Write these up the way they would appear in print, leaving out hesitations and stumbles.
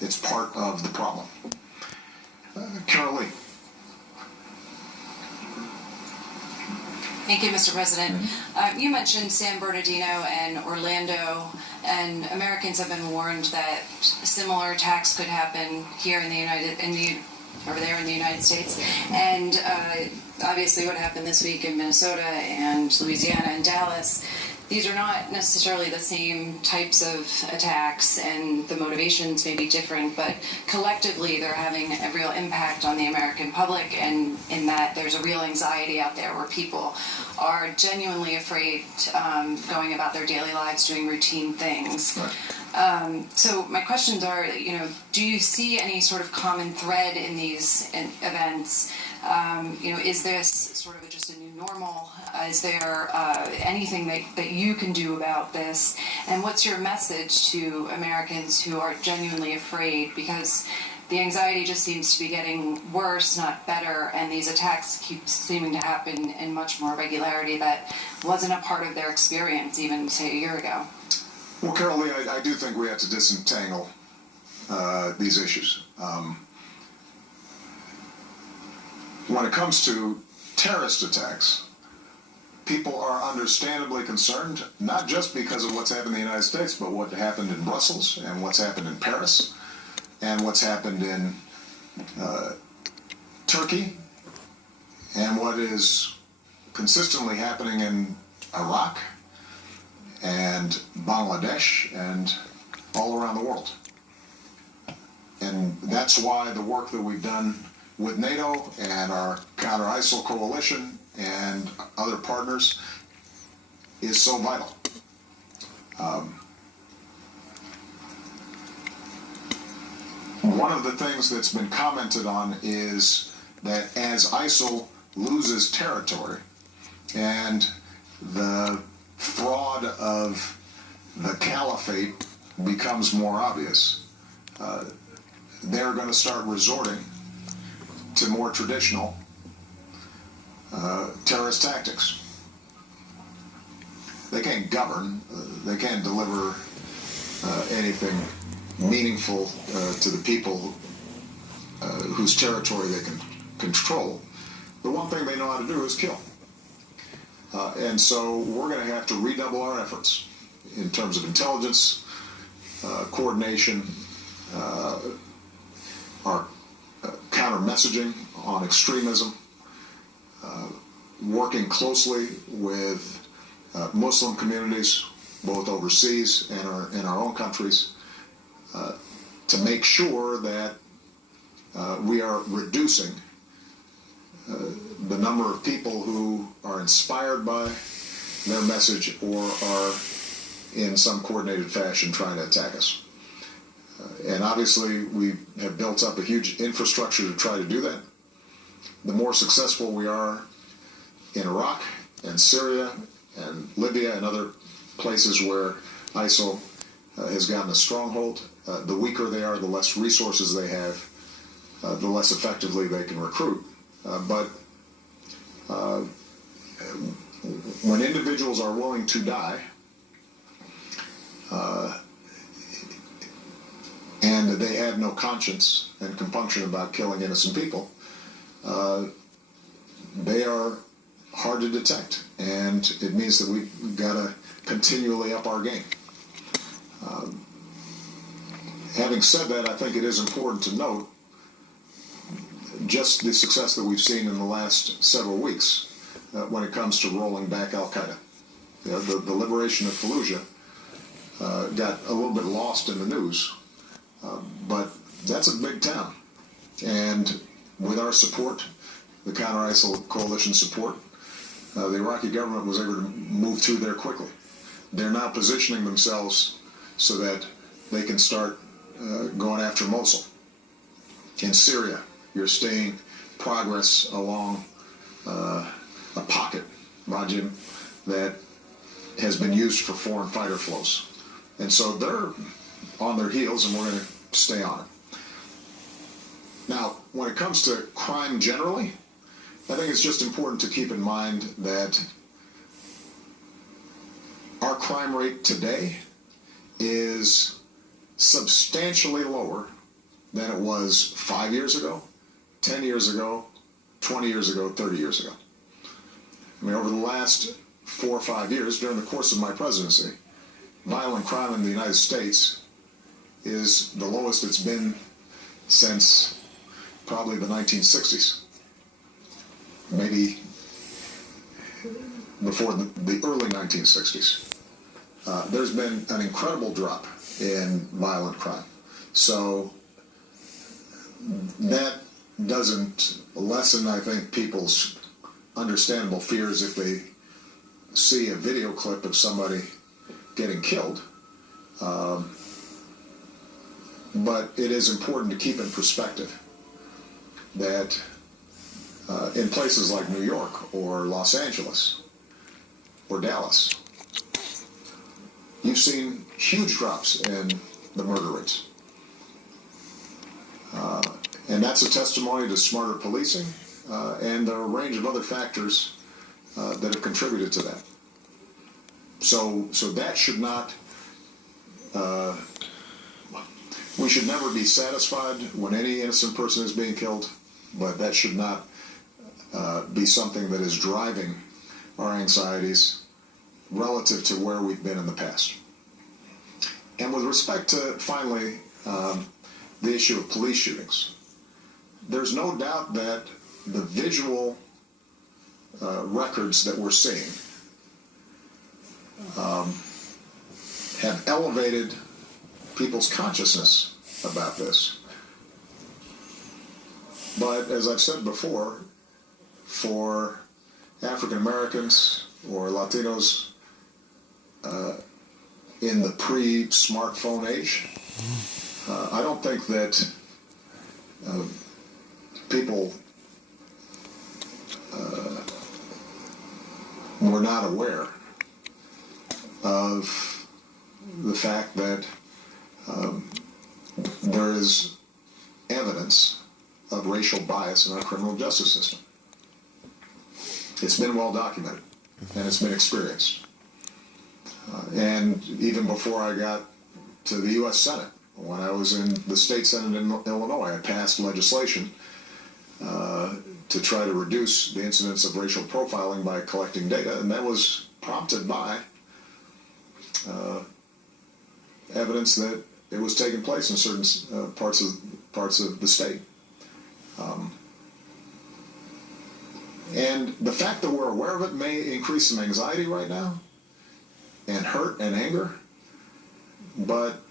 It's part of the problem. Carol Lee. Thank you, Mr. President. You mentioned San Bernardino and Orlando, and Americans have been warned that similar attacks could happen here in the United States. And obviously what happened this week in Minnesota and Louisiana and Dallas, these are not necessarily the same types of attacks, and the motivations may be different, but collectively they're having a real impact on the American public, and in that there's a real anxiety out there where people are genuinely afraid going about their daily lives doing routine things. Right. So my questions are, do you see any sort of common thread in these events? Is this sort of just a new normal? Is there anything that you can do about this? And what's your message to Americans who are genuinely afraid? Because the anxiety just seems to be getting worse, not better, and these attacks keep seeming to happen in much more regularity that wasn't a part of their experience even, say, a year ago. Well, Carol Lee, I do think we have to disentangle these issues. When it comes to terrorist attacks, people are understandably concerned, not just because of what's happened in the United States, but what happened in Brussels and what's happened in Paris and what's happened in Turkey and what is consistently happening in Iraq and Bangladesh and all around the world. And that's why the work that we've done with NATO and our counter-ISIL coalition and other partners is so vital. One of the things that's been commented on is that as ISIL loses territory and the fraud of the caliphate becomes more obvious, they're going to start resorting to more traditional terrorist tactics. They can't govern, they can't deliver anything meaningful to the people whose territory they can control. The one thing they know how to do is kill. And so we're going to have to redouble our efforts in terms of intelligence, coordination, our counter-messaging on extremism, working closely with Muslim communities, both overseas and in our own countries, to make sure that we are reducing the number of people who are inspired by their message or are in some coordinated fashion trying to attack us. And obviously we have built up a huge infrastructure to try to do that. The more successful we are in Iraq and Syria and Libya and other places where ISIL has gotten a stronghold, the weaker they are, the less resources they have, the less effectively they can recruit. But when individuals are willing to die, and they have no conscience and compunction about killing innocent people, they are hard to detect, and it means that we've got to continually up our game. Having said that, I think it is important to note just the success that we've seen in the last several weeks when it comes to rolling back Al-Qaeda. The liberation of Fallujah got a little bit lost in the news, but that's a big town. And with our support, the counter-ISIL coalition support, the Iraqi government was able to move through there quickly. They're now positioning themselves so that they can start going after Mosul. In Syria, you're seeing progress along a pocket, Rajim, that has been used for foreign fighter flows. And so they're on their heels, and we're going to stay on it. Now, when it comes to crime generally, I think it's just important to keep in mind that crime rate today is substantially lower than it was 5 years ago, 10 years ago, 20 years ago, 30 years ago. I mean, over the last 4 or 5 years, during the course of my presidency, violent crime in the United States is the lowest it's been since probably the 1960s. Maybe before the early 1960s. There's been an incredible drop in violent crime. So that doesn't lessen, I think, people's understandable fears if they see a video clip of somebody getting killed. But it is important to keep in perspective that in places like New York or Los Angeles or Dallas, you've seen huge drops in the murder rates. And that's a testimony to smarter policing and a range of other factors that have contributed to that. So that should not, we should never be satisfied when any innocent person is being killed, but that should not be something that is driving our anxieties relative to where we've been in the past. And with respect to, finally, the issue of police shootings, there's no doubt that the visual records that we're seeing have elevated people's consciousness about this. But as I've said before, for African Americans or Latinos in the pre-smartphone age, I don't think that people were not aware of the fact that there is evidence of racial bias in our criminal justice system. It's been well documented, and it's been experienced. And even before I got to the U.S. Senate, when I was in the state Senate in Illinois, I passed legislation to try to reduce the incidence of racial profiling by collecting data, and that was prompted by evidence that it was taking place in certain parts of the state. And the fact that we're aware of it may increase some anxiety right now, and hurt and anger, but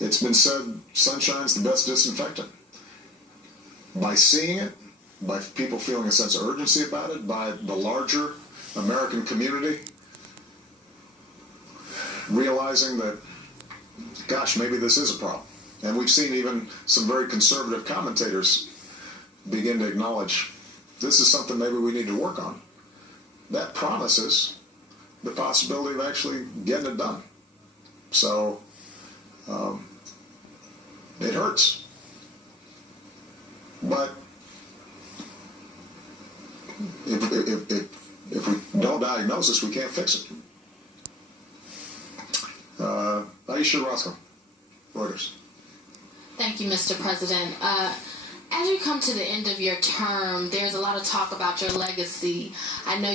it's been said, sunshine's the best disinfectant. By seeing it, by people feeling a sense of urgency about it, by the larger American community realizing that, gosh, maybe this is a problem. And we've seen even some very conservative commentators begin to acknowledge this is something maybe we need to work on. That promises the possibility of actually getting it done. So it hurts. But if we don't diagnose this, we can't fix it. Aisha Roscoe, Reuters. Thank you, Mr. President. As you come to the end of your term, there's a lot of talk about your legacy. I know